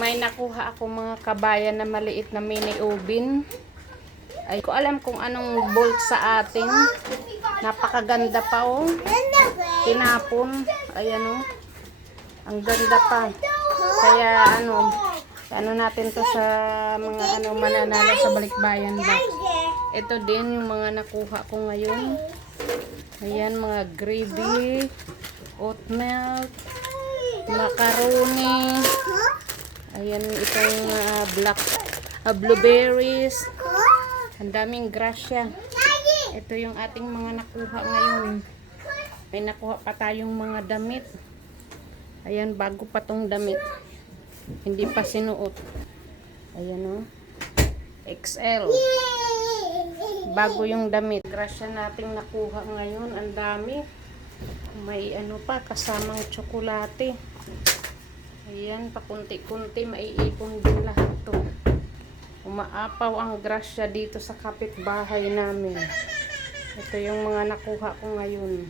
May nakuha ako mga kabayan na maliit na mini oven. Ay ko alam kung anong bolt sa atin. Napakaganda pa oh. Tinapon. Ayan oh. Ang ganda pa. Kaya ano natin to sa mga mananalo sa balikbayan box. Ito din yung mga nakuha ko ngayon. Ayan, mga gravy, oat milk, macaroni. Ayan, itong blueberries. Ang daming grasya. Ito yung ating mga nakuha ngayon. May nakuha pa tayong mga damit. Ayan, bago pa tong damit. Hindi pa sinuot. Ayan o. XL. Bago yung damit. Grasya nating nakuha ngayon. Ang dami. May pa, kasamang tsokolate. Ayan, pakunti-kunti. Maiipon din lahat to. Umaapaw ang grasya dito sa kapitbahay namin. Ito yung mga nakuha ko ngayon.